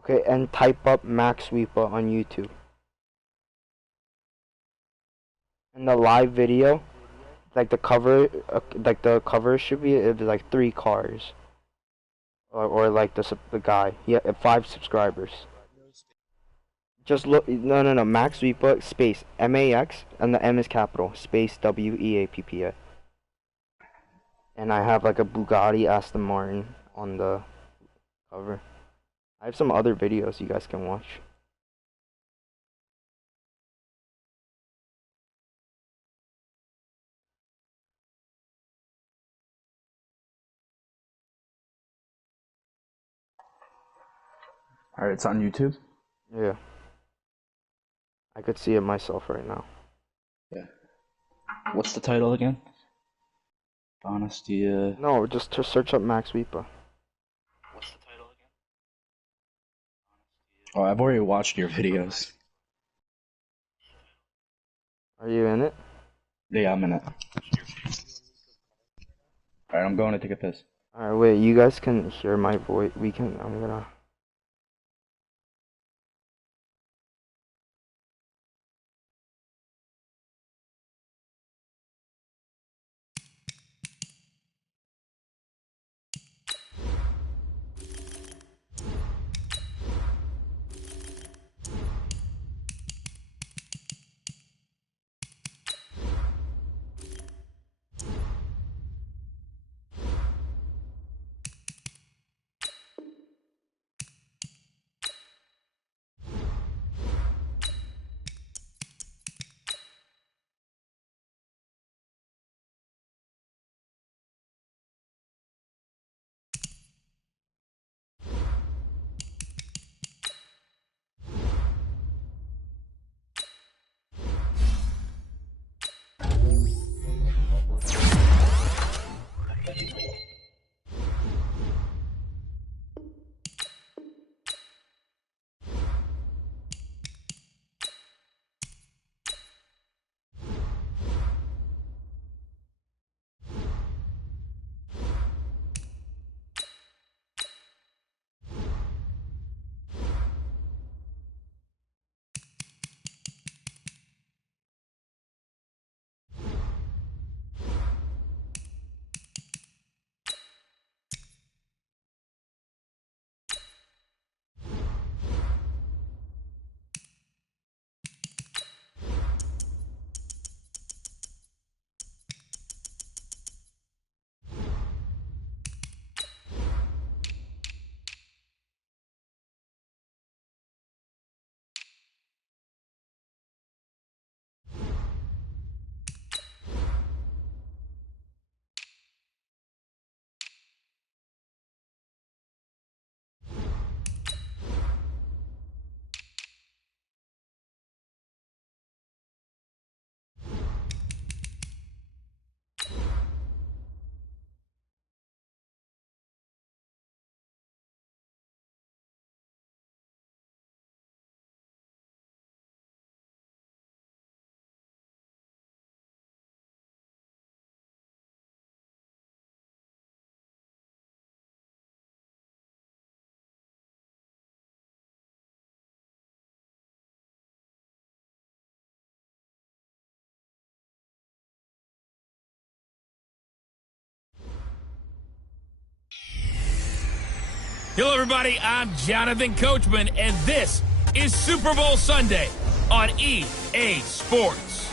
Okay, and type up Max Sweepa on YouTube. And the live video, like the cover should be like 3 cars, or like the guy. Yeah, 5 subscribers. Just look. No. Max Sweepa space MAX and the M is capital space WEAPPA. And I have like a Bugatti Aston Martin on the cover. I have some other videos you guys can watch. Alright, it's on YouTube? Yeah. I could see it myself right now. Yeah. What's the title again? Bonastia... No, just to search up Max Sweepa. What's the title again? Oh, I've already watched your videos. Are you in it? Yeah, I'm in it. Alright, I'm going to take a piss. Alright, wait, you guys can hear my voice. I'm gonna... Hello, everybody. I'm Jonathan Coachman, and this is Super Bowl Sunday on EA Sports.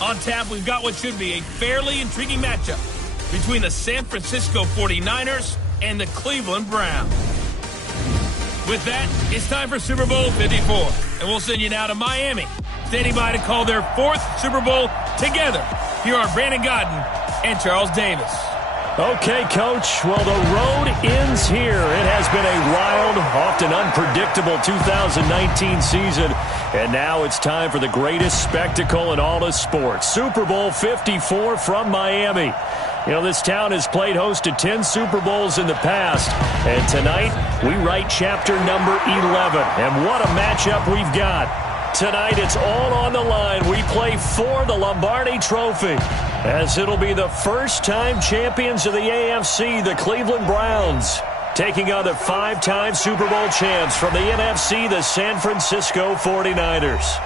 On tap, we've got what should be a fairly intriguing matchup between the San Francisco 49ers and the Cleveland Browns. With that, it's time for Super Bowl 54, and we'll send you now to Miami, standing by to call their 4th Super Bowl together. Here are Brandon Godden and Charles Davis. Okay, Coach. Well, the road ends here. It has been a wild, often unpredictable 2019 season. And now it's time for the greatest spectacle in all of sports. Super Bowl 54 from Miami. You know, this town has played host to 10 Super Bowls in the past. And tonight, we write chapter number 11. And what a matchup we've got. Tonight, it's all on the line. We play for the Lombardi Trophy, as it'll be the first-time champions of the AFC, the Cleveland Browns, taking on the 5-time Super Bowl champs from the NFC, the San Francisco 49ers.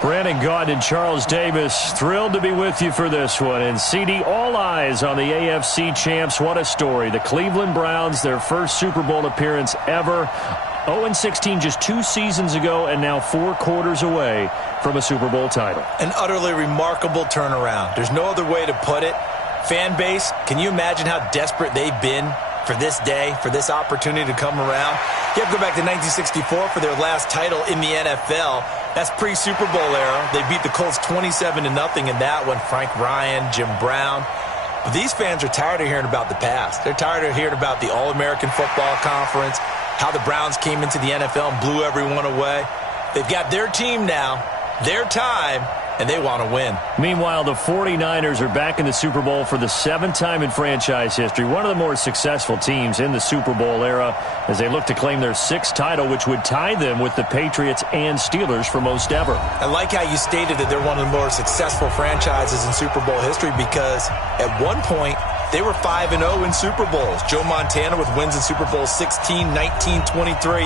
Brandon Gaudin and Charles Davis, thrilled to be with you for this one. And CD, all eyes on the AFC champs. What a story. The Cleveland Browns, their first Super Bowl appearance ever. 0-16 just 2 seasons ago, and now 4 quarters away from a Super Bowl title. An utterly remarkable turnaround. There's no other way to put it. Fan base, can you imagine how desperate they've been for this day, for this opportunity to come around? You have to go back to 1964 for their last title in the NFL. That's pre-Super Bowl era. They beat the Colts 27-0 in that one. Frank Ryan, Jim Brown. But these fans are tired of hearing about the past. They're tired of hearing about the All-American Football Conference, how the Browns came into the NFL and blew everyone away. They've got their team now, their time, and they want to win. Meanwhile, the 49ers are back in the Super Bowl for the 7th time in franchise history. One of the more successful teams in the Super Bowl era as they look to claim their 6th title, which would tie them with the Patriots and Steelers for most ever. I like how you stated that they're one of the more successful franchises in Super Bowl history because at one point, they were 5-0 in Super Bowls. Joe Montana with wins in Super Bowl 16, 19, 23,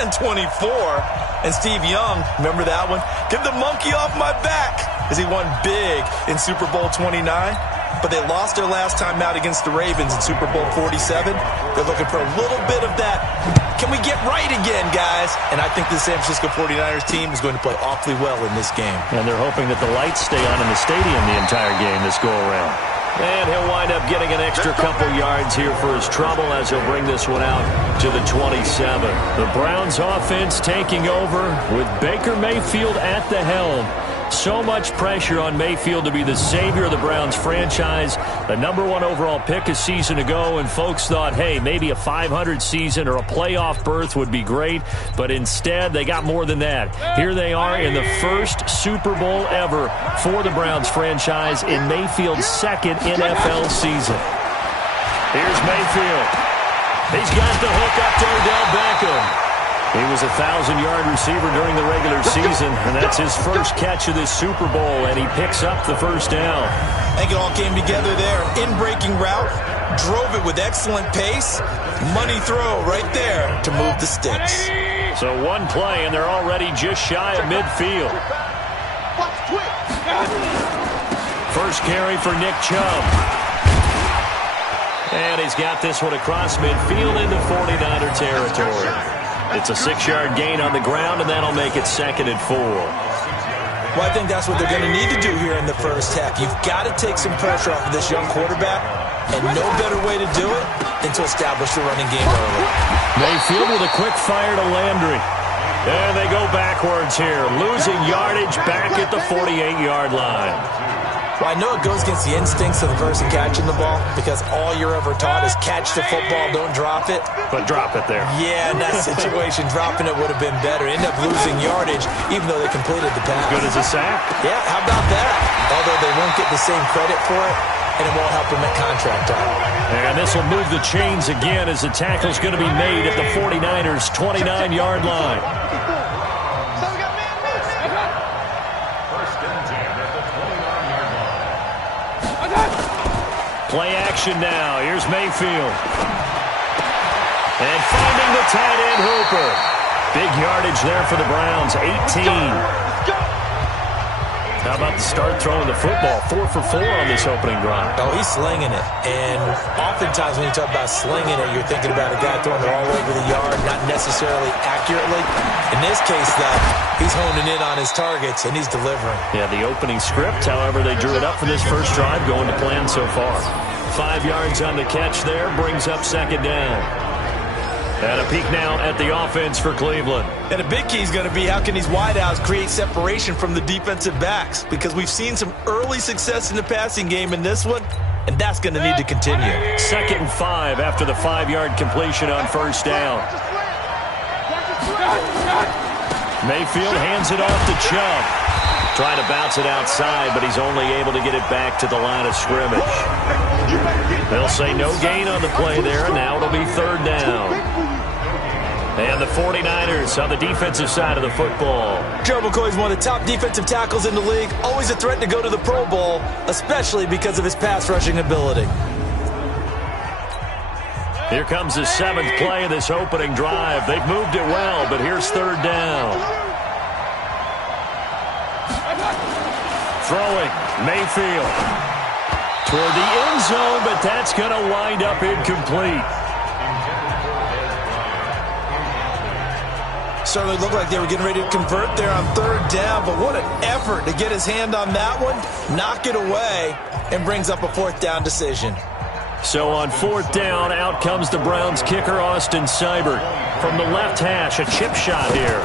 and 24. And Steve Young, remember that one? Get the monkey off my back as he won big in Super Bowl 29. But they lost their last time out against the Ravens in Super Bowl 47. They're looking for a little bit of that. Can we get right again, guys? And I think the San Francisco 49ers team is going to play awfully well in this game. And they're hoping that the lights stay on in the stadium the entire game this go-around. And he'll wind up getting an extra couple yards here for his trouble as he'll bring this one out to the 27. The Browns offense taking over with Baker Mayfield at the helm. So much pressure on Mayfield to be the savior of the Browns franchise. The #1 overall pick a season ago, and folks thought, hey, maybe a 500 season or a playoff berth would be great. But instead, they got more than that. Here they are in the first Super Bowl ever for the Browns franchise in Mayfield's 2nd NFL season. Here's Mayfield. He's got the hook up to Odell Beckham. He was a 1,000-yard receiver during the regular season, and that's his first catch of this Super Bowl, and he picks up the first down. I think it all came together there. In-breaking route, drove it with excellent pace. Money throw right there to move the sticks. So one play, and they're already just shy of midfield. First carry for Nick Chubb. And he's got this one across midfield into 49er territory. It's a 6-yard gain on the ground, and that'll make it 2nd and 4. Well, I think that's what they're going to need to do here in the first half. You've got to take some pressure off of this young quarterback, and no better way to do it than to establish the running game early. Mayfield with a quick fire to Landry. And they go backwards here, losing yardage back at the 48-yard line. Well, I know it goes against the instincts of the person catching the ball because all you're ever taught is catch the football, don't drop it. But drop it there. Yeah, in that situation, dropping it would have been better. End up losing yardage even though they completed the pass. Good as a sack. Yeah, how about that? Although they won't get the same credit for it, and it won't help them at contract time. And this will move the chains again as the tackle's going to be made at the 49ers' 29-yard line. Play action now. Here's Mayfield. And finding the tight end Hooper. Big yardage there for the Browns, 18. How about the start throwing the football? 4 for 4 on this opening drive. Oh, he's slinging it. And oftentimes when you talk about slinging it, you're thinking about a guy throwing it all over the yard, not necessarily accurately. In this case, though, he's honing in on his targets, and he's delivering. Yeah, the opening script, however, they drew it up for this first drive, going to plan so far. 5 yards on the catch there, brings up 2nd down. And a peek now at the offense for Cleveland. And a big key is going to be how can these wideouts create separation from the defensive backs? Because we've seen some early success in the passing game in this one, and that's going to need to continue. 2nd and 5 after the 5-yard completion on first down. Mayfield hands it off to Chubb. Trying to bounce it outside, but he's only able to get it back to the line of scrimmage. They'll say no gain on the play there, and now it'll be 3rd down. And the 49ers on the defensive side of the football. Joe McCoy is one of the top defensive tackles in the league. Always a threat to go to the Pro Bowl, especially because of his pass rushing ability. Here comes the 7th play of this opening drive. They've moved it well, but here's 3rd down. Throwing, Mayfield. Toward the end zone, but that's going to wind up incomplete. Certainly looked like they were getting ready to convert there on 3rd down, but what an effort to get his hand on that one, knock it away, and brings up a 4th down decision. So on 4th down, out comes the Browns kicker, Austin Seibert. From the left hash, a chip shot here.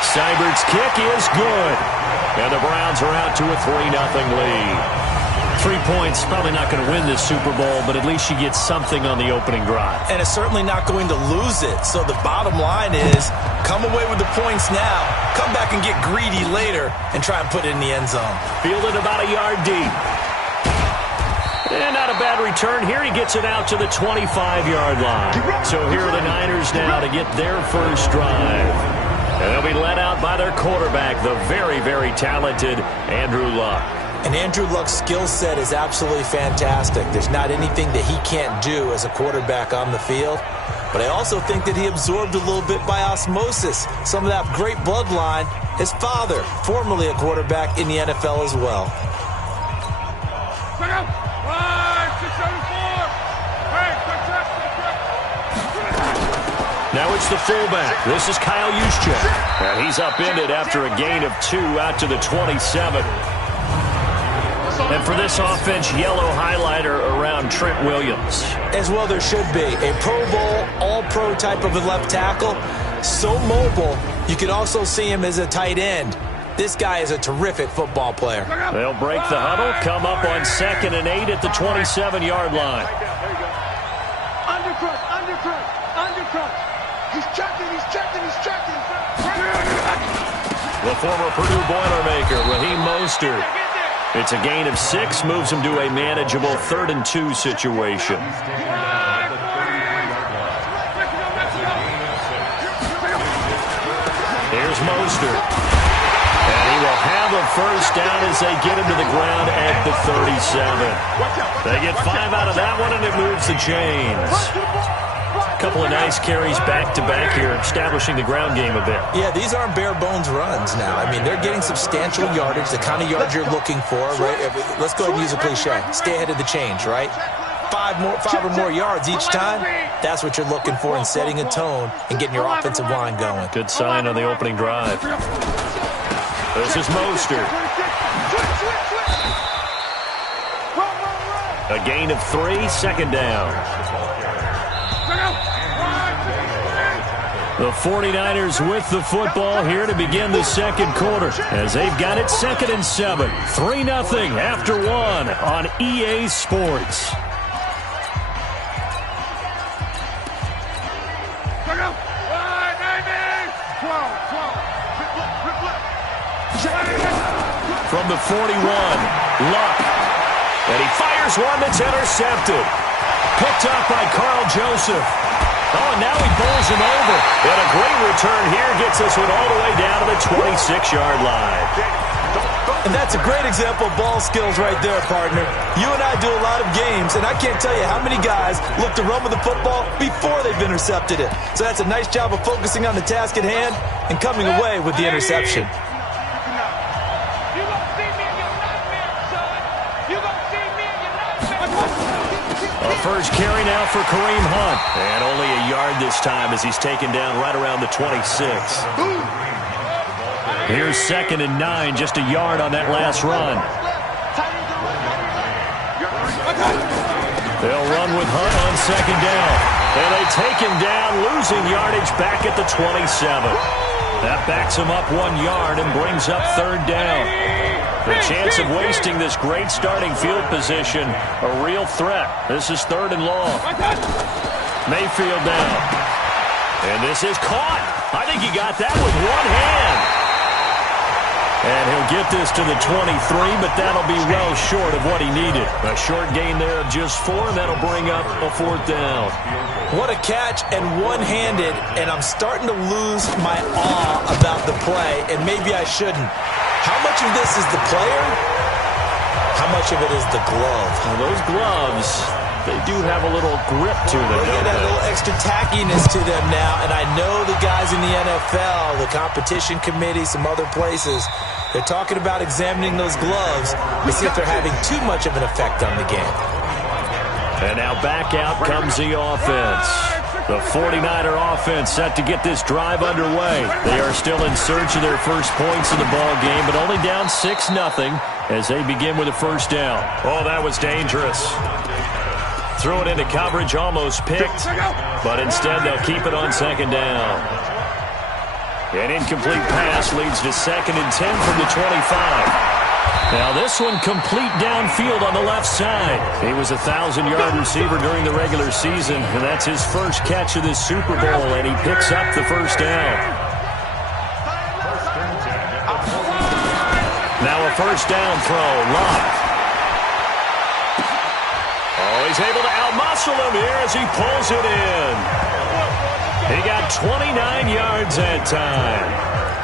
Seibert's kick is good. And the Browns are out to a 3-0 lead. 3 points, probably not going to win this Super Bowl, but at least you get something on the opening drive. And it's certainly not going to lose it. So the bottom line is, come away with the points now, come back and get greedy later, and try and put it in the end zone. Fielded about a yard deep. And not a bad return. Here he gets it out to the 25-yard line. So here are the Niners now to get their first drive. And they'll be led out by their quarterback, the very, very talented Andrew Luck. And Andrew Luck's skill set is absolutely fantastic. There's not anything that he can't do as a quarterback on the field. But I also think that he absorbed a little bit by osmosis some of that great bloodline. His father, formerly a quarterback in the NFL as well. Now it's the fullback. This is Kyle Juszczyk. And he's upended after a gain of 2 out to the 27. And for this offense, yellow highlighter around Trent Williams. As well there should be. A Pro Bowl, all-pro type of a left tackle. So mobile, you can also see him as a tight end. This guy is a terrific football player. They'll break the huddle, come up on 2nd and 8 at the 27-yard line. Undercut. He's checking. The former Purdue Boilermaker, Raheem Mostert. It's a gain of 6, moves him to a manageable 3rd and 2 situation. Here's Mostert. And he will have a first down as they get him to the ground at the 37. They get 5 out of that one, and it moves the chains. Couple of nice carries back-to-back here, establishing the ground game a bit. Yeah, these aren't bare-bones runs now. I mean, they're getting substantial yardage, the kind of yards you're looking for, right? Let's go ahead and use a cliche. Stay ahead of the change, right? 5 or more yards each time, that's what you're looking for in setting a tone and getting your offensive line going. Good sign on the opening drive. This is Mostert. A gain of 3, 2nd down. The 49ers with the football here to begin the 2nd quarter as they've got it 2nd and 7. 3-0 after 1 on EA Sports. From the 41, Luck. And he fires one that's intercepted. Picked up by Carl Joseph. Oh, and now he bowls him over. And a great return here gets this one all the way down to the 26-yard line. And that's a great example of ball skills right there, partner. You and I do a lot of games, and I can't tell you how many guys look to run with the football before they've intercepted it. So that's a nice job of focusing on the task at hand and coming away with the interception. First carry now for Kareem Hunt. And only a yard this time as he's taken down right around the 26. Here's 2nd and 9, just a yard on that last run. They'll run with Hunt on 2nd down. And they take him down, losing yardage back at the 27. That backs him up 1 yard and brings up 3rd down. The chance of wasting this great starting field position, a real threat. This is 3rd and long. Mayfield down. And this is caught. I think he got that with one hand. And he'll get this to the 23, but that'll be well short of what he needed. A short gain there of just 4, and that'll bring up a 4th down. What a catch, and one-handed, and I'm starting to lose my awe about the play, and maybe I shouldn't. How much of this is the player? How much of it is the glove? Well, those gloves, they do have a little grip to them, They don't get that they? little extra tackiness to them now, and I know the guys in the NFL, the competition committee, some other places, they're talking about examining those gloves to see if they're having too much of an effect on the game. And now back out comes the offense. The 49er offense set to get this drive underway. They are still in search of their first points in the ball game, but only down 6-0 as they begin with a first down. Oh, that was dangerous. Threw it into coverage, almost picked, but instead they'll keep it on second down. An incomplete pass leads to 2nd and 10 from the 25. Now this one complete downfield on the left side. He was a 1,000-yard receiver during the regular season, and that's his first catch of this Super Bowl, and he picks up the first down. Now a first down throw, Love. Oh, he's able to outmuscle him here as he pulls it in. He got 29 yards that time.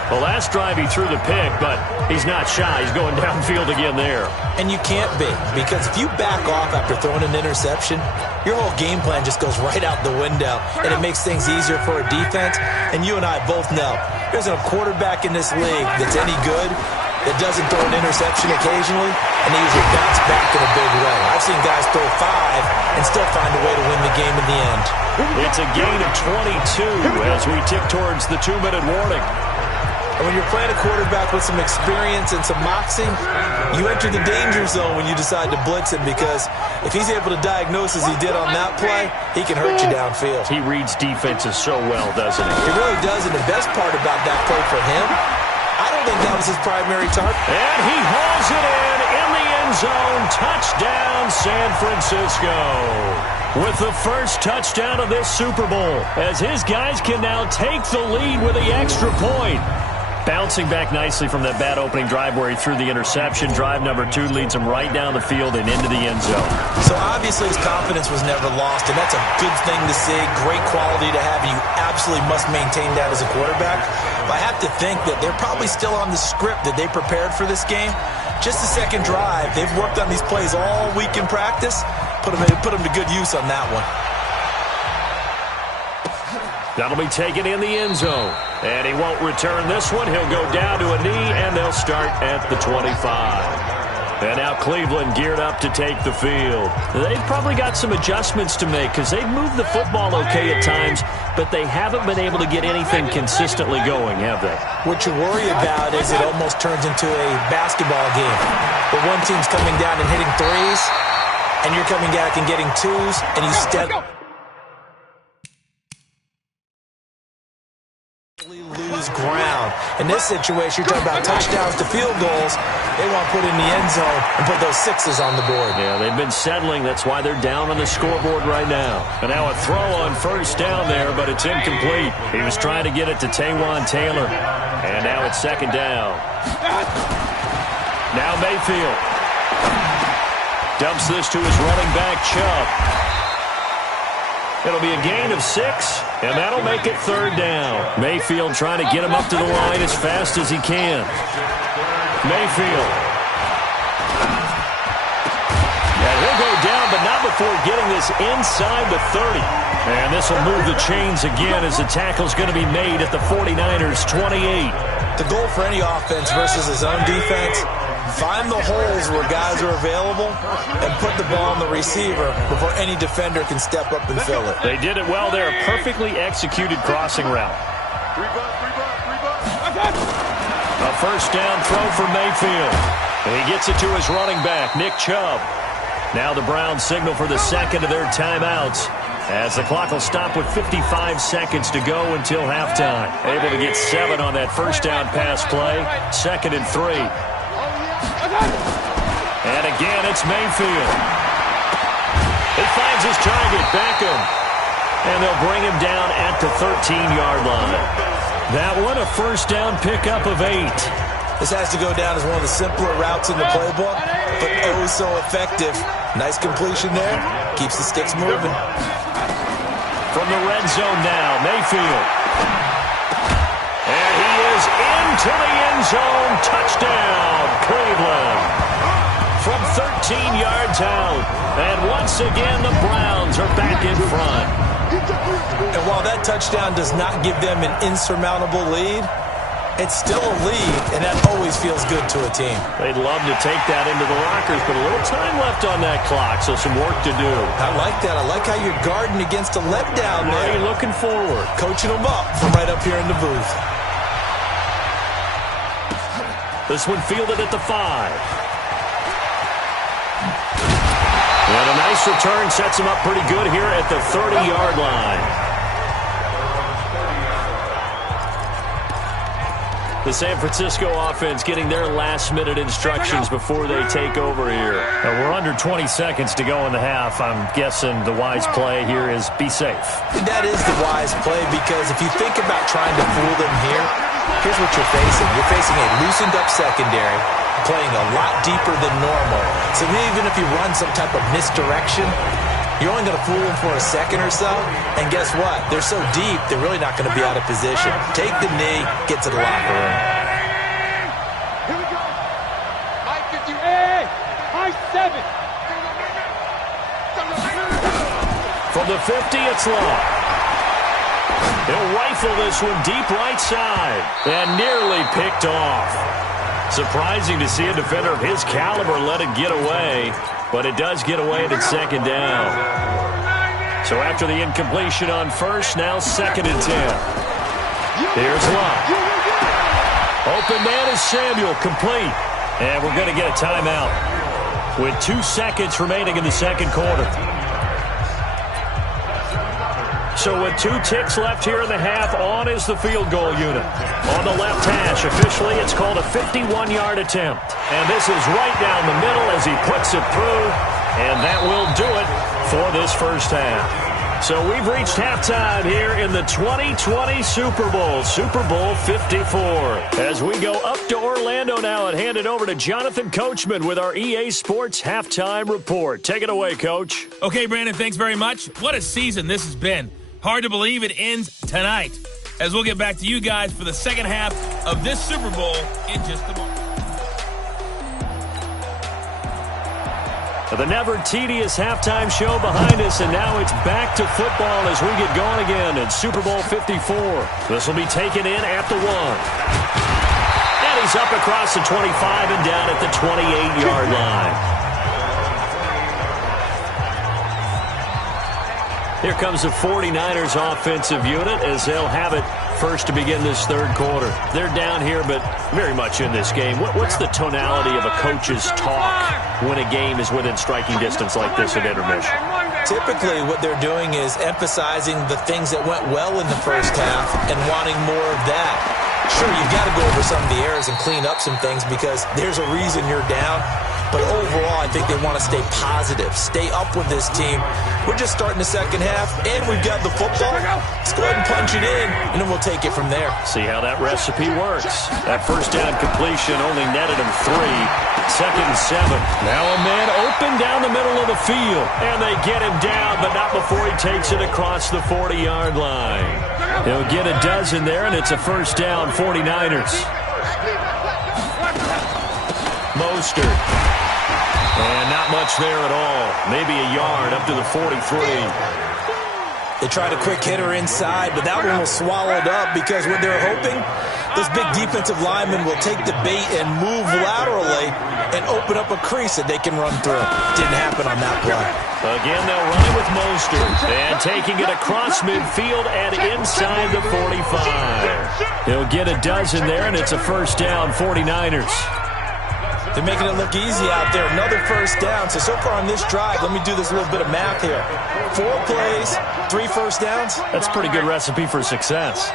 The last drive he threw the pick, but he's not shy. He's going downfield again there. And you can't be, because if you back off after throwing an interception, your whole game plan just goes right out the window, and it makes things easier for a defense. And you and I both know there's a quarterback in this league that's any good that doesn't throw an interception occasionally, and they usually bounce back in a big way. I've seen guys throw 5 and still find a way to win the game in the end. It's a gain of 22 as we tick towards the 2-minute warning. And when you're playing a quarterback with some experience and some moxie, you enter the danger zone when you decide to blitz him, because if he's able to diagnose as he did on that play, he can hurt you downfield. He reads defenses so well, doesn't he? He really does, and the best part about that play for him, I don't think that was his primary target. And he hauls it in the end zone. Touchdown, San Francisco. With the first touchdown of this Super Bowl, as his guys can now take the lead with the extra point. Bouncing back nicely from that bad opening drive where he threw the interception. Drive number 2 leads him right down the field and into the end zone. So obviously his confidence was never lost, and that's a good thing to see. Great quality to have. You absolutely must maintain that as a quarterback. But I have to think that they're probably still on the script that they prepared for this game. Just the second drive. They've worked on these plays all week in practice. Put them to good use on that one. That'll be taken in the end zone. And he won't return this one. He'll go down to a knee, and they'll start at the 25. And now Cleveland geared up to take the field. They've probably got some adjustments to make because they've moved the football okay at times, but they haven't been able to get anything consistently going, have they? What you worry about is it almost turns into a basketball game where one team's coming down and hitting threes, and you're coming back and getting twos, and you lose ground. In this situation, you're talking about touchdowns to field goals. They want to put in the end zone and put those 6s on the board. Yeah, they've been settling. That's why they're down on the scoreboard right now. And now a throw on first down there, but it's incomplete. He was trying to get it to Taywan Taylor. And now it's second down. Now Mayfield dumps this to his running back, Chubb. It'll be a gain of 6, and that'll make it third down. Mayfield trying to get him up to the line as fast as he can. Mayfield. And he'll go down, but not before getting this inside the 30. And this will move the chains again as the tackle's going to be made at the 49ers' 28. The goal for any offense versus his own defense, find the holes where guys are available and put the ball on the receiver before any defender can step up and fill it. They did it well there. Perfectly executed crossing route. A first down throw for Mayfield. And he gets it to his running back, Nick Chubb. Now the Browns signal for the second of their timeouts, as the clock will stop with 55 seconds to go until halftime. Able to get 7 on that first down pass play. 2nd and 3. And again, it's Mayfield. He finds his target, Beckham. And they'll bring him down at the 13-yard line. That one, a first down pickup of 8. This has to go down as one of the simpler routes in the playbook, but oh so effective. Nice completion there. Keeps the sticks moving. From the red zone now, Mayfield. And he is into the end zone. Touchdown, Cleveland. from 13 yards out. And once again, the Browns are back in front. And while that touchdown does not give them an insurmountable lead, it's still a lead, and that always feels good to a team. They'd love to take that into the lockers, but a little time left on that clock, so some work to do. I like that. I like how you're guarding against a letdown there. You're looking forward. Coaching them up from right up here in the booth. This one fielded at the 5. And a nice return sets him up pretty good here at the 30-yard line. The San Francisco offense getting their last-minute instructions before they take over here. We're under 20 seconds to go in the half. I'm guessing the wise play here is be safe. That is the wise play, because if you think about trying to fool them here, here's what you're facing. You're facing a loosened-up secondary, playing a lot deeper than normal. So even if you run some type of misdirection, you're only going to fool them for a second or so. And guess what? They're so deep, they're really not going to be out of position. Take the knee, get to the locker room. Here we go. Mike 50. Hey, high 7. From the 50, it's long. He'll rifle this one deep right side and nearly picked off. Surprising to see a defender of his caliber let it get away, but it does get away at second down. So after the incompletion on first, now 2nd and 10. Here's Love. Open man is Samuel, complete. And we're going to get a timeout with 2 seconds remaining in the second quarter. So with 2 ticks left here in the half, on is the field goal unit. On the left hash, officially, it's called a 51-yard attempt. And this is right down the middle as he puts it through. And that will do it for this first half. So we've reached halftime here in the 2020 Super Bowl, Super Bowl 54. As we go up to Orlando now and hand it over to Jonathan Coachman with our EA Sports Halftime Report. Take it away, Coach. Okay, Brandon, thanks very much. What a season this has been. Hard to believe it ends tonight, as we'll get back to you guys for the second half of this Super Bowl in just a moment. The never tedious halftime show behind us, and now it's back to football as we get going again in Super Bowl 54. This will be taken in at the 1. And he's up across the 25 and down at the 28-yard line. Here comes the 49ers offensive unit as they'll have it first to begin this third quarter. They're down here, but very much in this game. What's the tonality of a coach's talk when a game is within striking distance like this at intermission? Typically, what they're doing is emphasizing the things that went well in the first half and wanting more of that. Sure, you've got to go over some of the errors and clean up some things because there's a reason you're down. But overall, I think they want to stay positive, stay up with this team. We're just starting the second half, and we've got the football. Let's go ahead and punch it in, and then we'll take it from there. See how that recipe works. That first down completion only netted him 3. 2nd and 7. Now a man open down the middle of the field, and they get him down, but not before he takes it across the 40-yard line. He'll get a dozen there, and it's a first down, 49ers. Mostert. And not much there at all. Maybe a yard up to the 43. They tried a quick hitter inside, but that one was swallowed up because what they're hoping, those big defensive linemen will take the bait and move laterally and open up a crease that they can run through. Didn't happen on that play. Again, they'll run it with Mostert. And taking it across midfield and inside the 45. He'll get a dozen there, and it's a first down, 49ers. They're making it look easy out there. Another first down. So far on this drive, let me do this little bit of math here. 4 plays, 3 first downs. That's a pretty good recipe for success.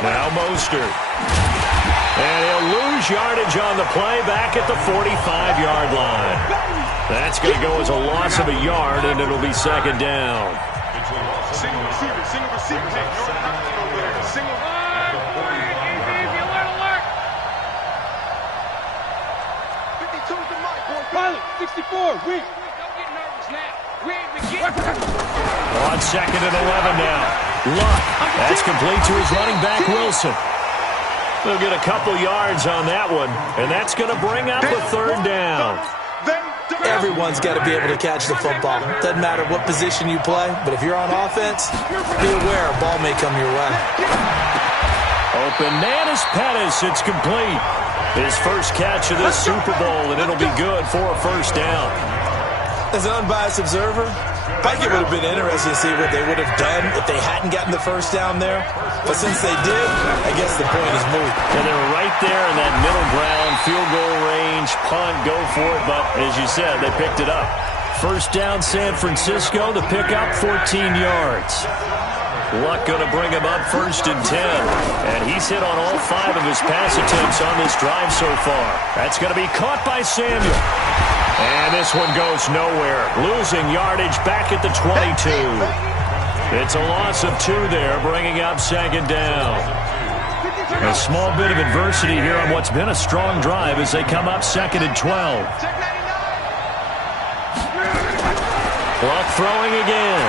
Now Mostert. And he'll lose yardage on the play back at the 45-yard line. That's going to go as a loss of a yard, and it'll be second down. Single receiver, single receiver. Hey, you don't have to go there. Single. Pilot, 64, we. Don't get nervous now. We ain't beginning. On 2nd and 11 now. Luck. That's complete to his running back, Wilson. They'll get a couple yards on that one, and that's going to bring up a third down. Everyone's got to be able to catch the football. Doesn't matter what position you play, but if you're on offense, be aware a ball may come your way. Open man is Pettis. It's complete. His first catch of this Super Bowl, and it'll be good for a first down. As an unbiased observer, I think it would have been interesting to see what they would have done if they hadn't gotten the first down there. But since they did, I guess the point is moot. And they were right there in that middle ground, field goal range, punt, go for it. But as you said, they picked it up. First down, San Francisco to pick up 14 yards. Luck going to bring him up 1st and 10. And he's hit on all 5 of his pass attempts on this drive so far. That's going to be caught by Samuel. And this one goes nowhere. Losing yardage back at the 22. It's a loss of 2 there, bringing up 2nd down. A small bit of adversity here on what's been a strong drive as they come up 2nd and 12. Luck throwing again.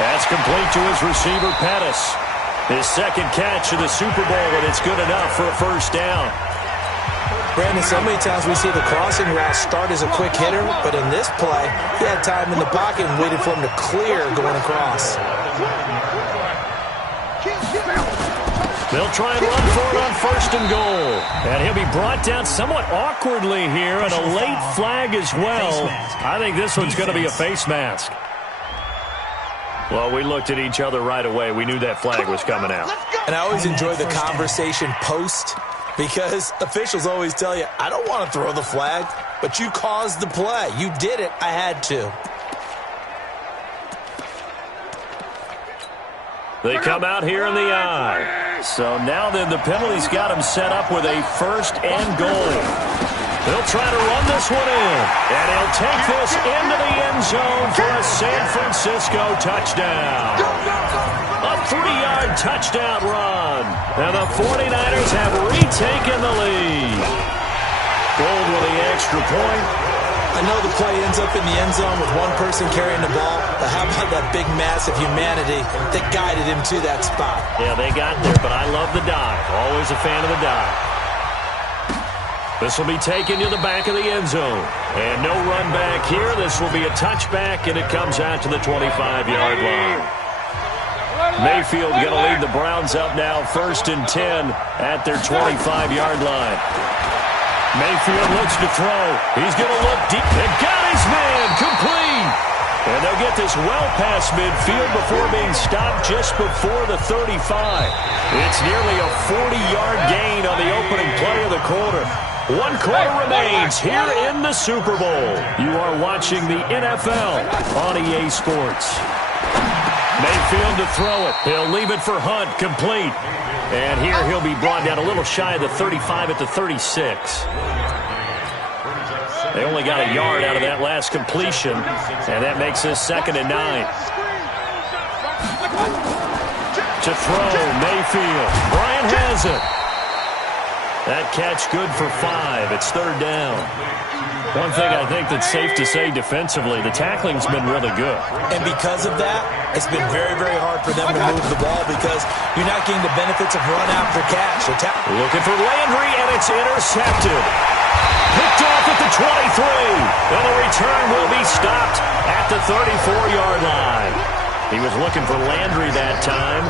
That's complete to his receiver, Pettis. His 2nd catch of the Super Bowl, and it's good enough for a first down. Brandon, so many times we see the crossing route start as a quick hitter, but in this play, he had time in the pocket and waited for him to clear going across. They'll try and run for it on 1st and goal. And he'll be brought down somewhat awkwardly here, and a late flag as well. I think this one's going to be a face mask. Well, we looked at each other right away. We knew that flag was coming out. And I always enjoy the conversation post, because officials always tell you, I don't want to throw the flag, but you caused the play. You did it. I had to. They come out here in the eye. So now then the penalty's got him set up with a 1st and goal. They'll try to run this one in. And he'll take this into the end zone for a San Francisco touchdown. A 3-yard touchdown run. And the 49ers have retaken the lead. Gold with the extra point. I know the play ends up in the end zone with one person carrying the ball, but how about that big mass of humanity that guided him to that spot? Yeah, they got there, but I love the dive. Always a fan of the dive. This will be taken to the back of the end zone. And no run back here. This will be a touchback, and it comes out to the 25-yard line. Mayfield going to lead the Browns up now 1st and 10 at their 25-yard line. Mayfield looks to throw. He's going to look deep. They've got his man complete. And they'll get this well past midfield before being stopped just before the 35. It's nearly a 40-yard gain on the opening play of the quarter. 1 quarter remains here in the Super Bowl. You are watching the NFL on EA Sports. Mayfield to throw it. He'll leave it for Hunt, complete. And here he'll be brought down a little shy of the 35 at the 36. They only got a yard out of that last completion, and that makes this 2nd and 9. To throw, Mayfield. Bryant has it. That catch good for 5. It's 3rd down. One thing I think that's safe to say defensively, the tackling's been really good. And because of that, it's been very, very hard for them to move the ball because you're not getting the benefits of run after catch. Looking for Landry, and it's intercepted. Picked off at the 23. And the return will be stopped at the 34-yard line. He was looking for Landry that time.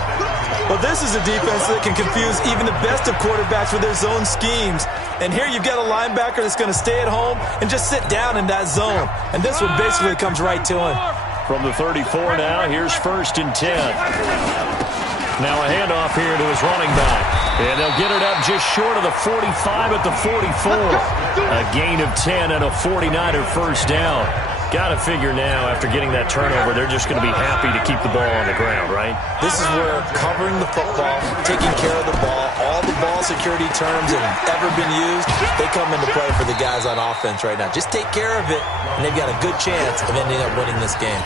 Well, this is a defense that can confuse even the best of quarterbacks with their zone schemes. And here you've got a linebacker that's going to stay at home and just sit down in that zone. And this one basically comes right to him. From the 34 now, here's 1st and 10. Now a handoff here to his running back. And they'll get it up just short of the 45 at the 44. A gain of 10 and a 49er first down. Got to figure now, after getting that turnover, they're just going to be happy to keep the ball on the ground, right? This is where covering the football, taking care of the ball, all the ball security terms that have ever been used, they come into play for the guys on offense right now. Just take care of it, and they've got a good chance of ending up winning this game.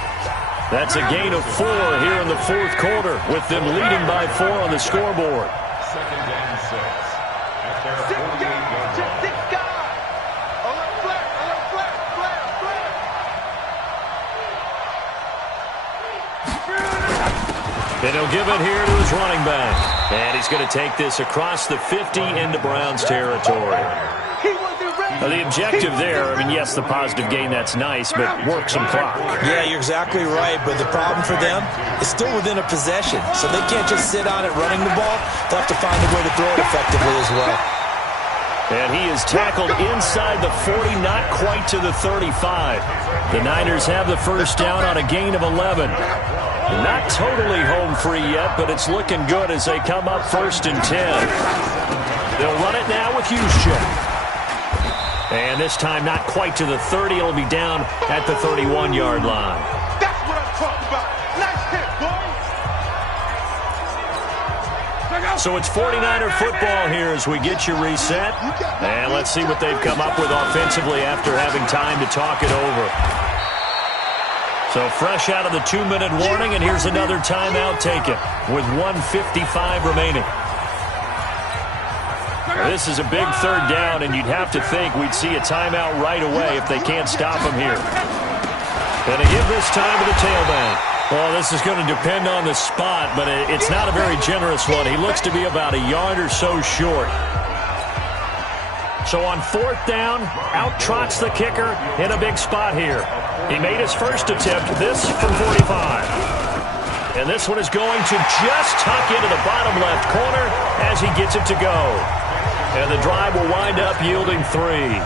That's a gain of 4 here in the 4th quarter, with them leading by 4 on the scoreboard. And he'll give it here to his running back. And he's going to take this across the 50 into Browns territory. The objective there, I mean, yes, the positive gain, that's nice, but work some clock. Yeah, you're exactly right, but the problem for them is still within a possession, so they can't just sit on it running the ball. They'll have to find a way to throw it effectively as well. And he is tackled inside the 40, not quite to the 35. The Niners have the first down on a gain of 11. Not totally home free yet, but it's looking good as they come up 1st and 10. They'll run it now with Juszczyk. And this time not quite to the 30. It'll be down at the 31-yard line. That's what I'm talking about. Nice hit, boy. So it's 49er football here as we get you reset. And let's see what they've come up with offensively after having time to talk it over. So fresh out of the 2-minute warning, and here's another timeout taken with 1:55 remaining. This is a big 3rd down, and you'd have to think we'd see a timeout right away if they can't stop him here. And they give this time to the tailback. Well, this is going to depend on the spot, but it's not a very generous one. He looks to be about a yard or so short. So on 4th down, out trots the kicker in a big spot here. He made his first attempt, this from 45. And this one is going to just tuck into the bottom left corner as he gets it to go. And the drive will wind up yielding 3.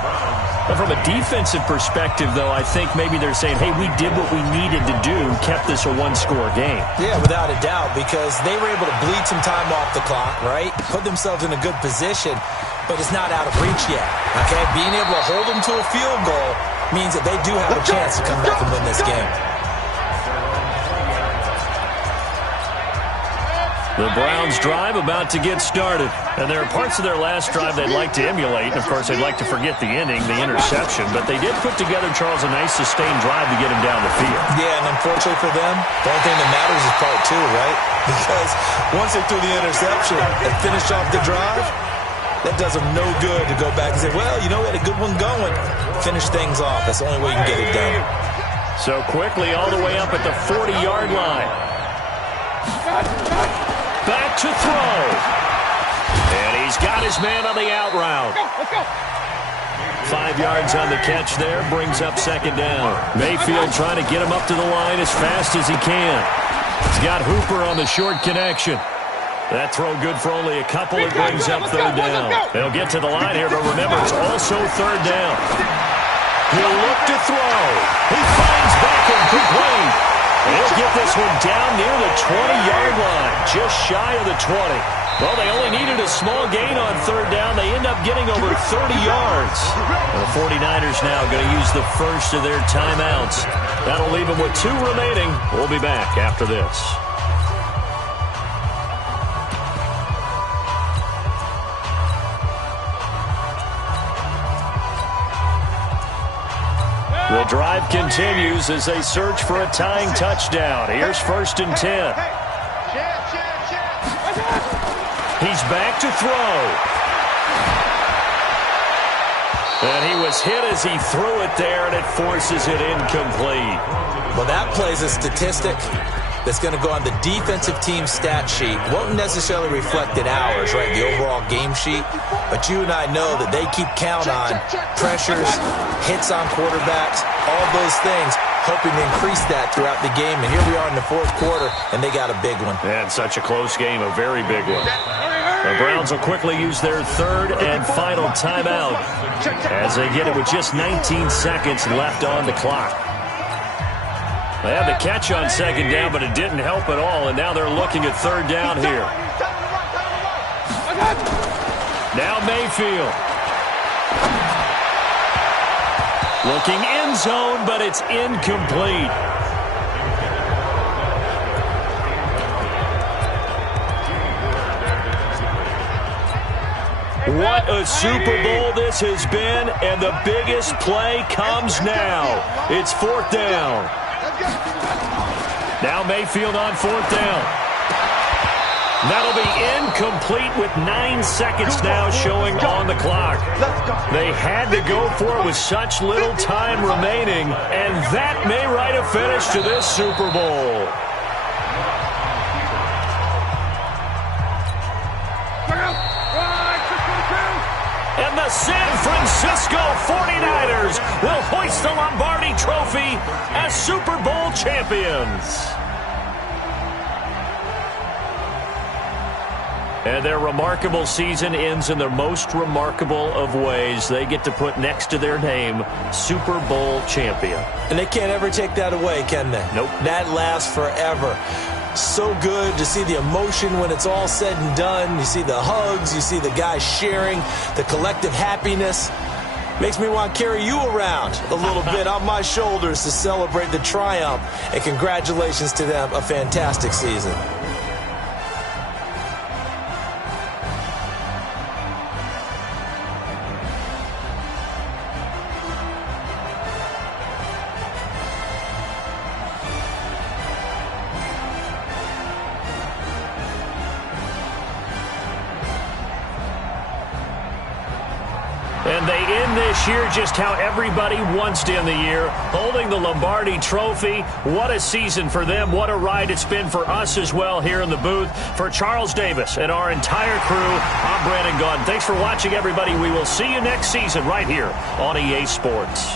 But from a defensive perspective, though, I think maybe they're saying, hey, we did what we needed to do, kept this a 1-score game. Yeah, without a doubt, because they were able to bleed some time off the clock, right? Put themselves in a good position, but it's not out of reach yet, okay? Being able to hold them to a field goal means that they do have a chance to come back and win this game. The Browns drive about to get started. And there are parts of their last drive they'd like to emulate. And, of course, they'd like to forget the ending, the interception. But they did put together, Charles, a nice sustained drive to get him down the field. Yeah, and unfortunately for them, the only thing that matters is part 2, right? Because once they threw the interception and finished off the drive, that does them no good to go back and say, well, you know, we had a good one going. Finish things off. That's the only way you can get it done. So quickly all the way up at the 40-yard line. Back to throw. And he's got his man on the out route. 5 yards on the catch there, brings up 2nd down. Mayfield trying to get him up to the line as fast as he can. He's got Hooper on the short connection. That throw good for only a couple. It brings up 3rd down. They'll get to the line here, but remember, it's also 3rd down. He'll look to throw. He finds Beckham complete. He'll get this one down near the 20-yard line, just shy of the 20. Well, they only needed a small gain on 3rd down. They end up getting over 30 yards. The 49ers now going to use the first of their timeouts. That'll leave them with 2 remaining. We'll be back after this. The drive continues as they search for a tying touchdown. Here's 1st and 10. He's back to throw. And he was hit as he threw it there, and it forces it incomplete. Well, that plays a statistic that's going to go on the defensive team stat sheet. Won't necessarily reflect in ours, right, the overall game sheet. But you and I know that they keep count on pressures, hits on quarterbacks, all those things, hoping to increase that throughout the game. And here we are in the 4th quarter, and they got a big one. And such a close game, a very big one. The Browns will quickly use their 3rd and final timeout as they get it with just 19 seconds left on the clock. They had the catch on 2nd down, but it didn't help at all, and now they're looking at 3rd down here. Now Mayfield. Looking end zone, but it's incomplete. What a Super Bowl this has been, and the biggest play comes now. It's 4th down. Now Mayfield on 4th down. That'll be incomplete with 9 seconds now showing on the clock. They had to go for it with such little time remaining, and that may write a finish to this Super Bowl. San Francisco 49ers will hoist the Lombardi Trophy as Super Bowl champions. And their remarkable season ends in the most remarkable of ways. They get to put next to their name, Super Bowl champion. And they can't ever take that away, can they? Nope. That lasts forever. So good to see the emotion when it's all said and done. You see the hugs, you see the guys sharing, the collective happiness. Makes me want to carry you around a little bit on my shoulders to celebrate the triumph. And congratulations to them, a fantastic season. And they end this year just how everybody wants to end the year, holding the Lombardi Trophy. What a season for them. What a ride it's been for us as well here in the booth. For Charles Davis and our entire crew, I'm Brandon Gunn. Thanks for watching, everybody. We will see you next season right here on EA Sports.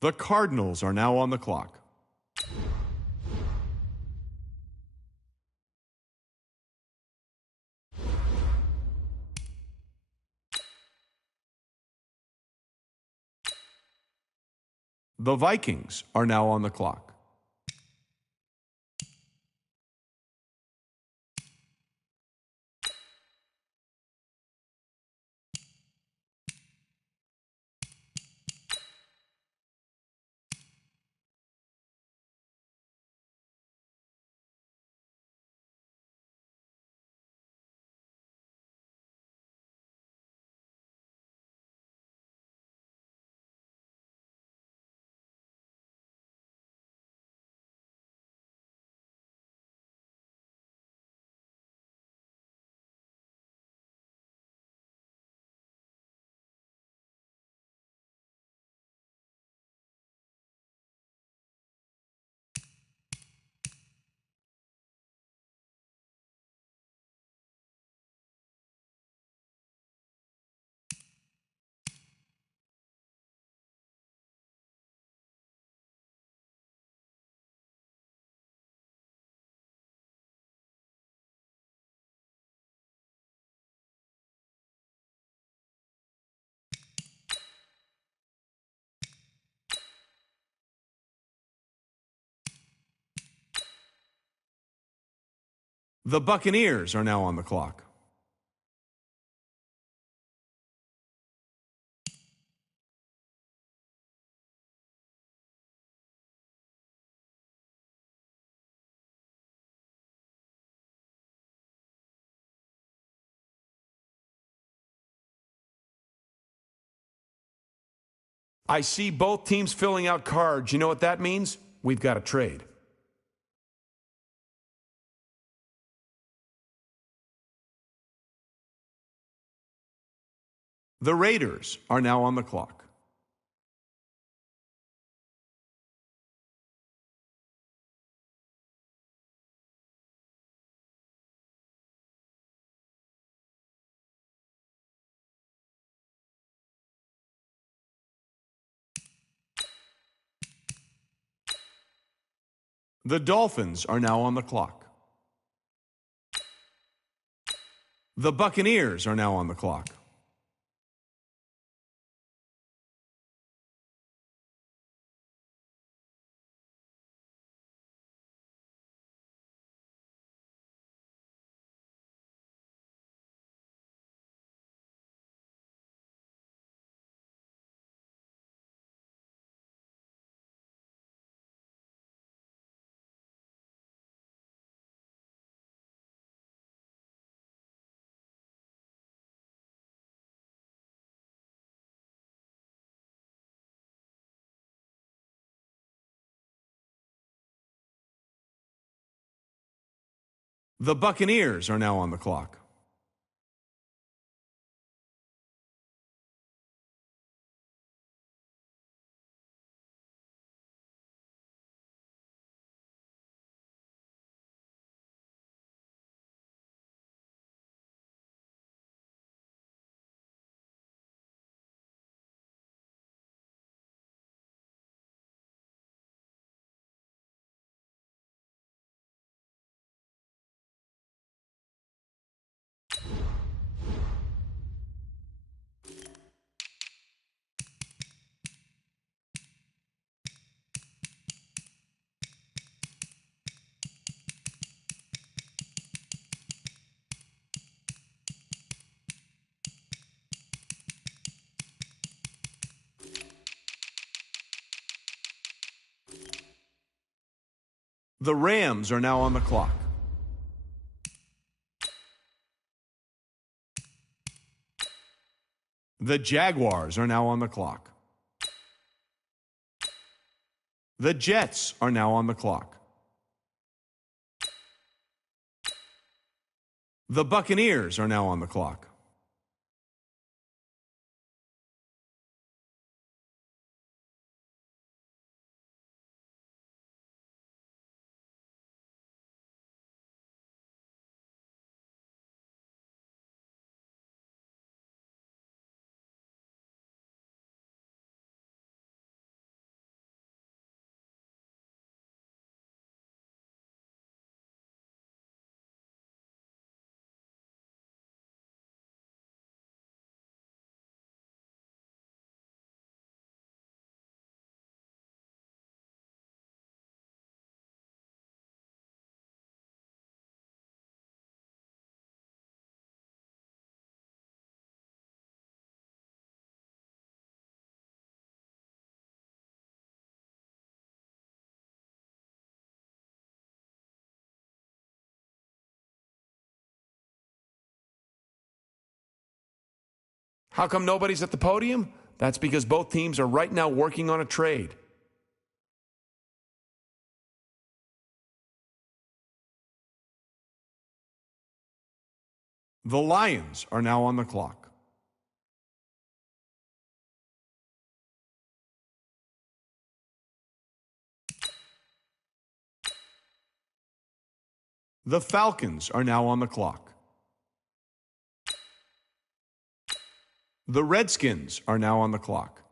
The Cardinals are now on the clock. The Vikings are now on the clock. The Buccaneers are now on the clock. I see both teams filling out cards. You know what that means? We've got a trade. The Raiders are now on the clock. The Dolphins are now on the clock. The Buccaneers are now on the clock. The Buccaneers are now on the clock. The Rams are now on the clock. The Jaguars are now on the clock. The Jets are now on the clock. The Buccaneers are now on the clock. How come nobody's at the podium? That's because both teams are right now working on a trade. The Lions are now on the clock. The Falcons are now on the clock. The Redskins are now on the clock.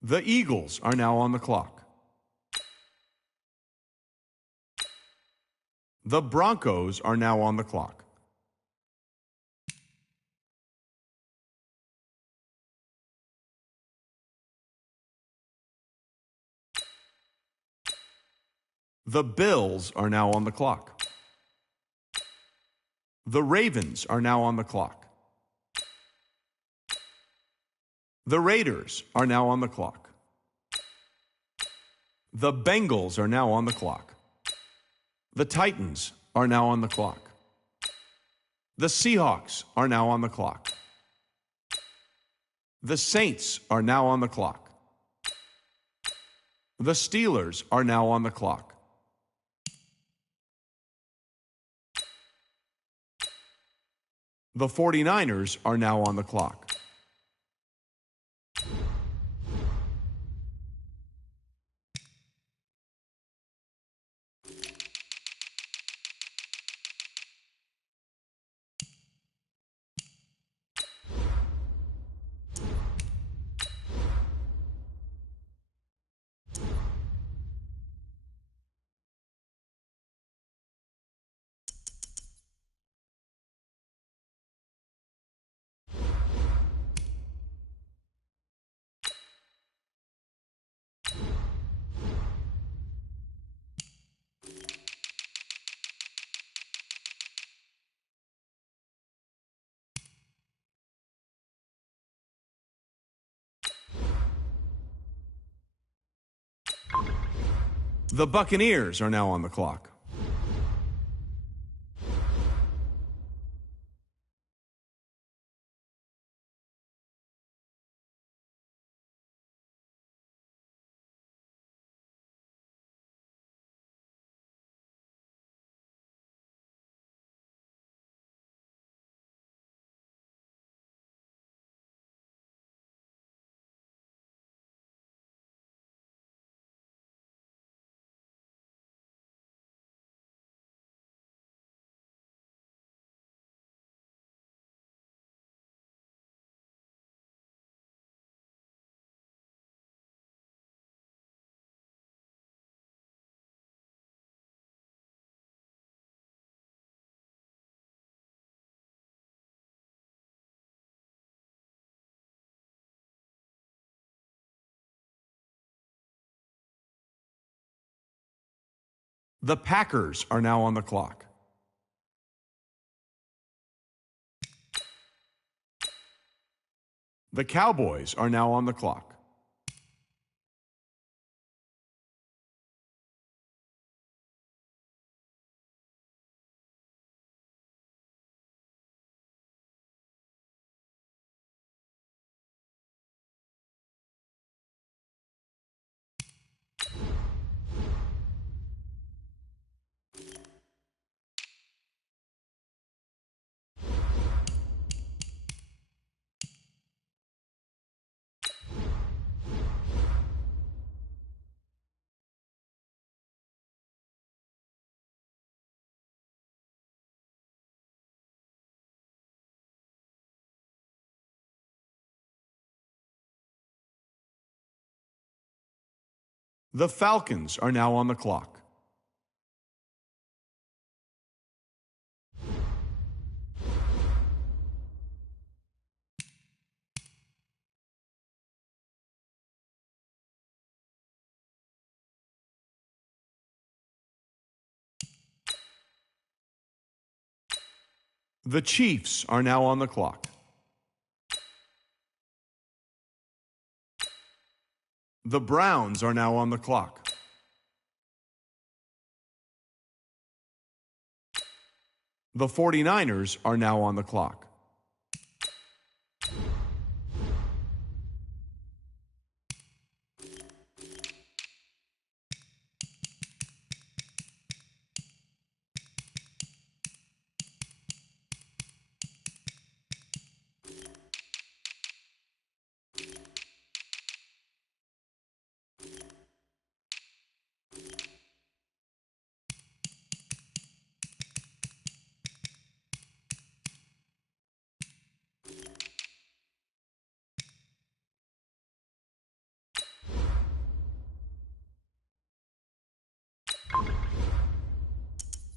The Eagles are now on the clock. The Broncos are now on the clock. The Bills are now on the clock. The Ravens are now on the clock. The Raiders are now on the clock. The Bengals are now on the clock. The Titans are now on the clock. The Seahawks are now on the clock. The Saints are now on the clock. The Steelers are now on the clock. The 49ers are now on the clock. The Buccaneers are now on the clock. The Packers are now on the clock. The Cowboys are now on the clock. The Falcons are now on the clock. The Chiefs are now on the clock. The Browns are now on the clock. The 49ers are now on the clock.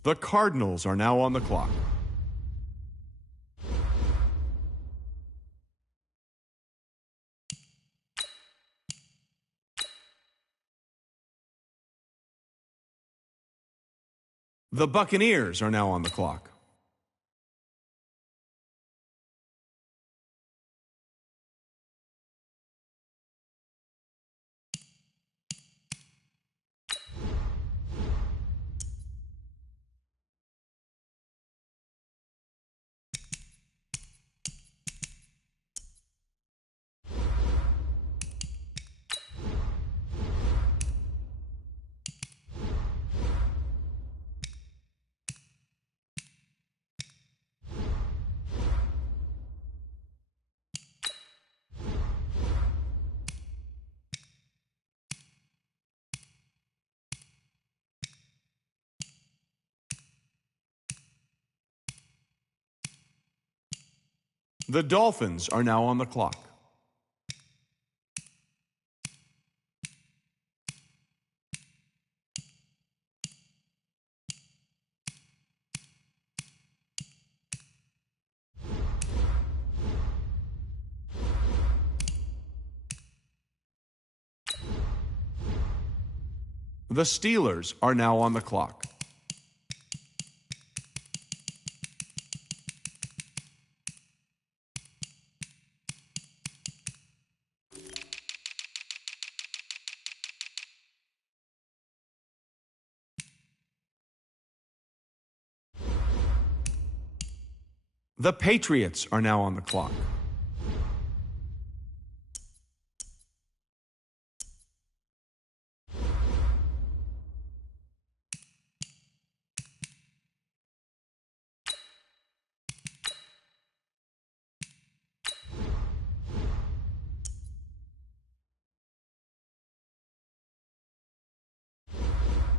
The Cardinals are now on the clock. The Buccaneers are now on the clock. The Dolphins are now on the clock. The Steelers are now on the clock. The Patriots are now on the clock.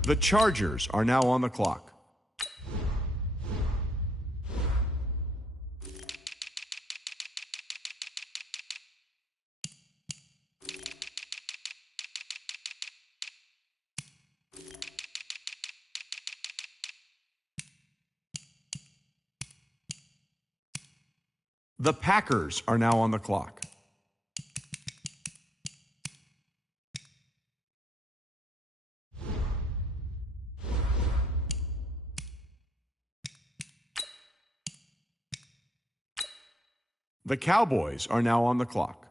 The Chargers are now on the clock. The Packers are now on the clock. The Cowboys are now on the clock.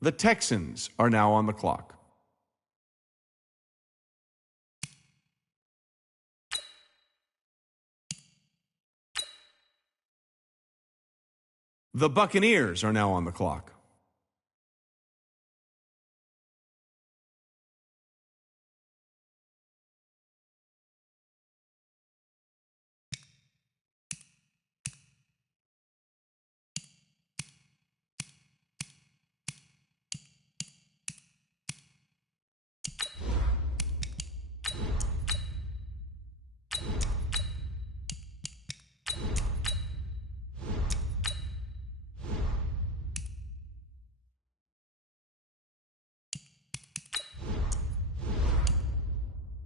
The Texans are now on the clock. The Buccaneers are now on the clock.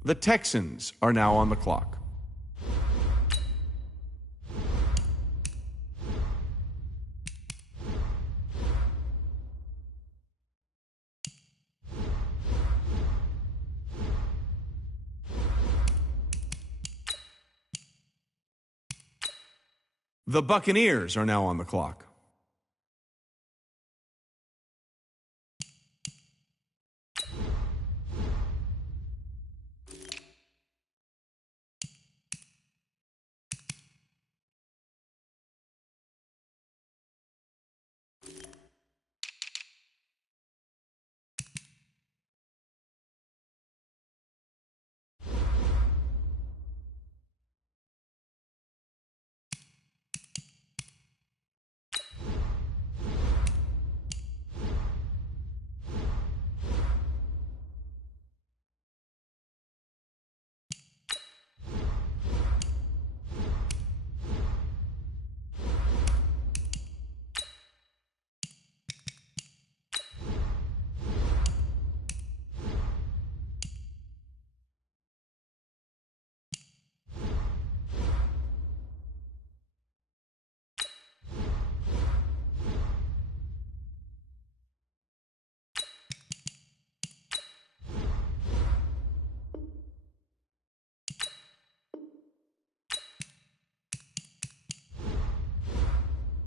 The Texans are now on the clock. The Buccaneers are now on the clock.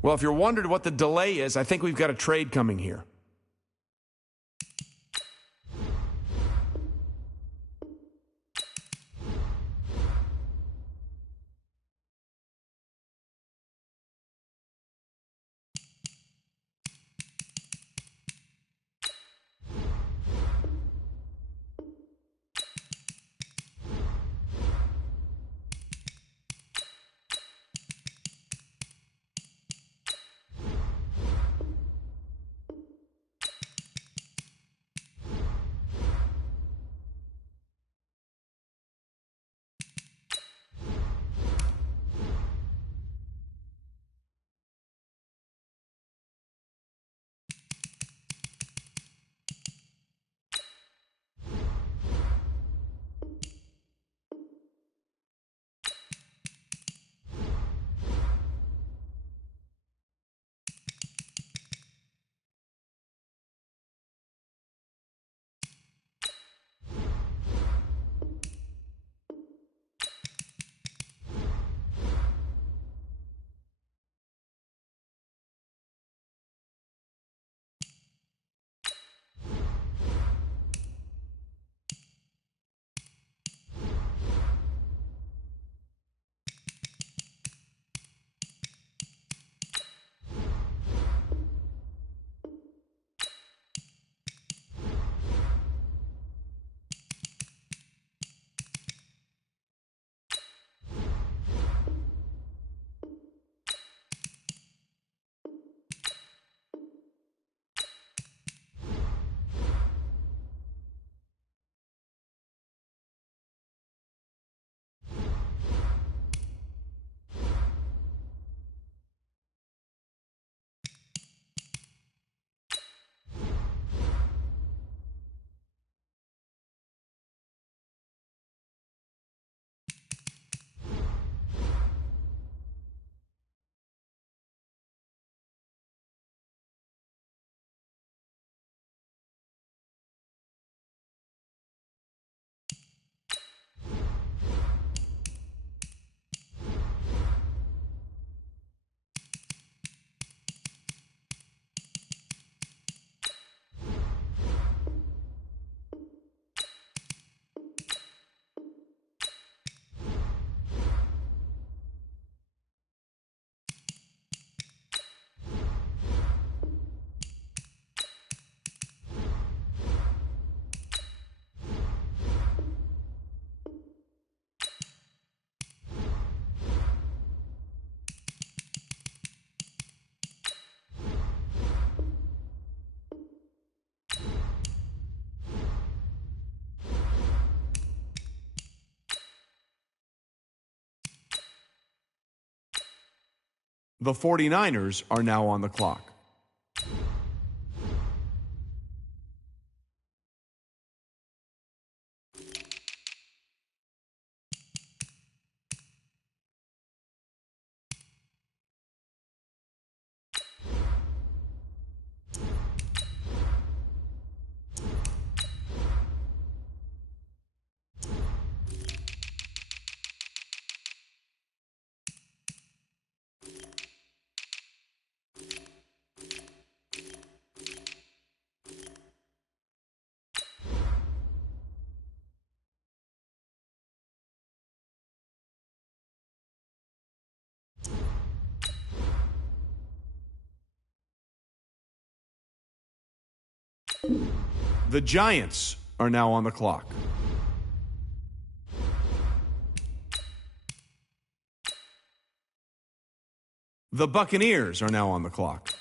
Well, if you're wondering what the delay is, I think we've got a trade coming here. The 49ers are now on the clock. The Giants are now on the clock. The Buccaneers are now on the clock.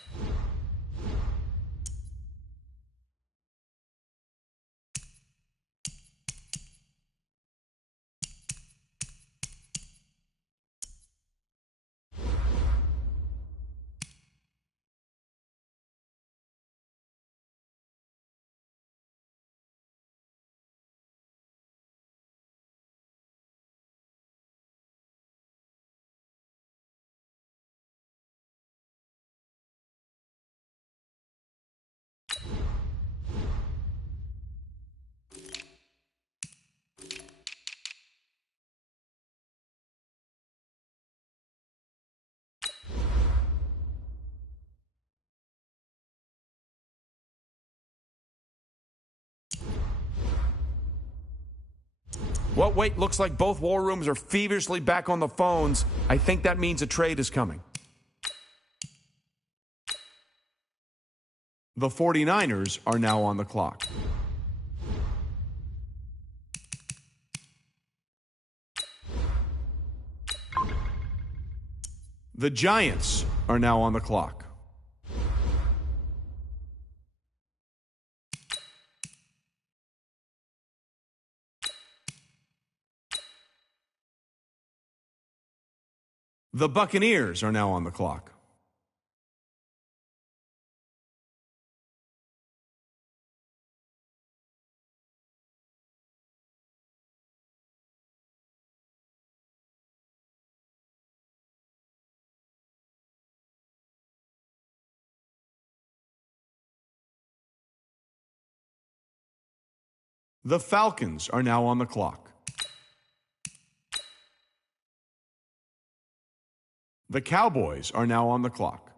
Well, wait, looks like both war rooms are feverishly back on the phones. I think that means a trade is coming. The 49ers are now on the clock. The Giants are now on the clock. The Buccaneers are now on the clock. The Falcons are now on the clock. The Cowboys are now on the clock.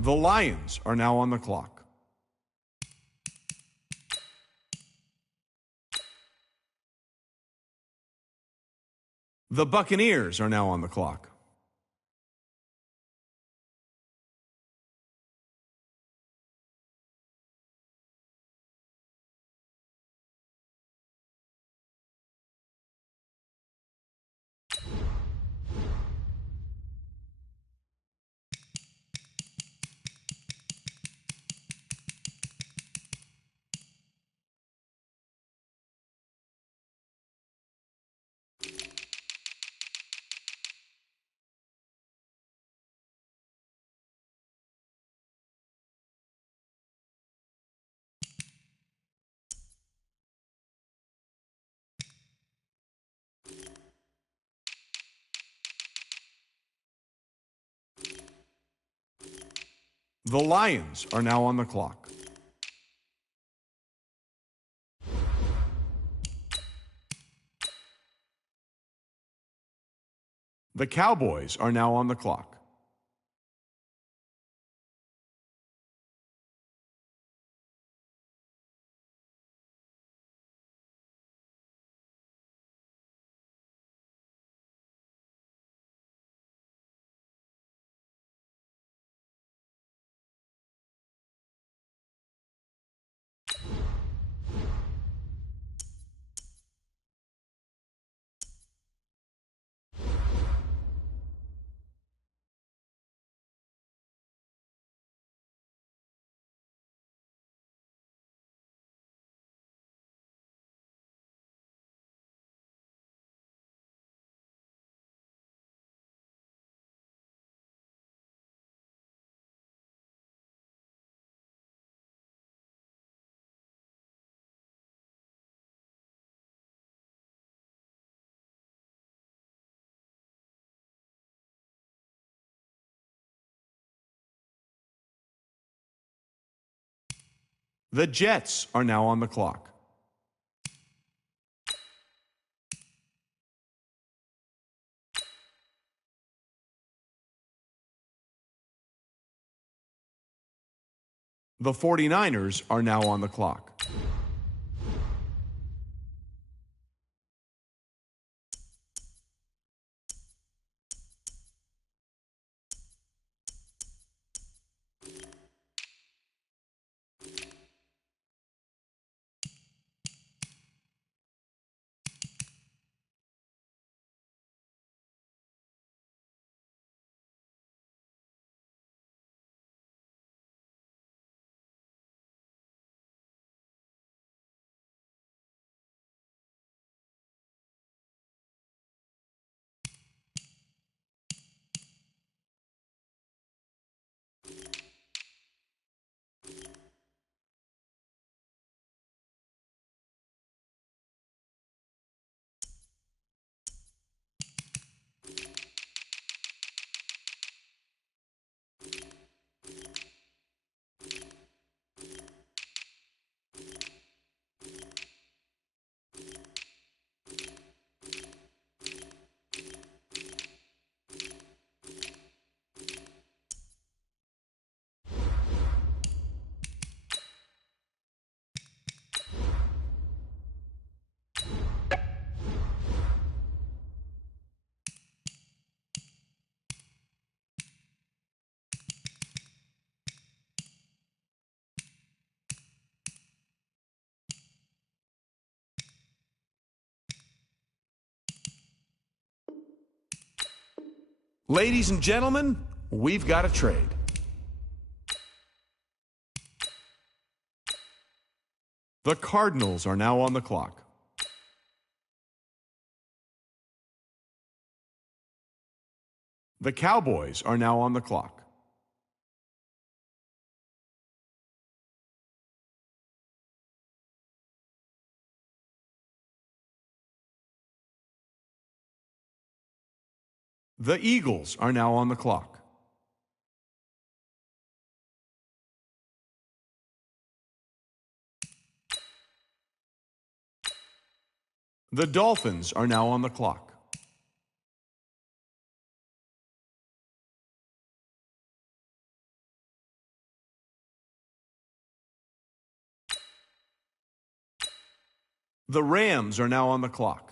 The Lions are now on the clock. The Buccaneers are now on the clock. The Lions are now on the clock. The Cowboys are now on the clock. The Jets are now on the clock. The 49ers are now on the clock. Ladies and gentlemen, we've got a trade. The Cardinals are now on the clock. The Cowboys are now on the clock. The Eagles are now on the clock. The Dolphins are now on the clock. The Rams are now on the clock.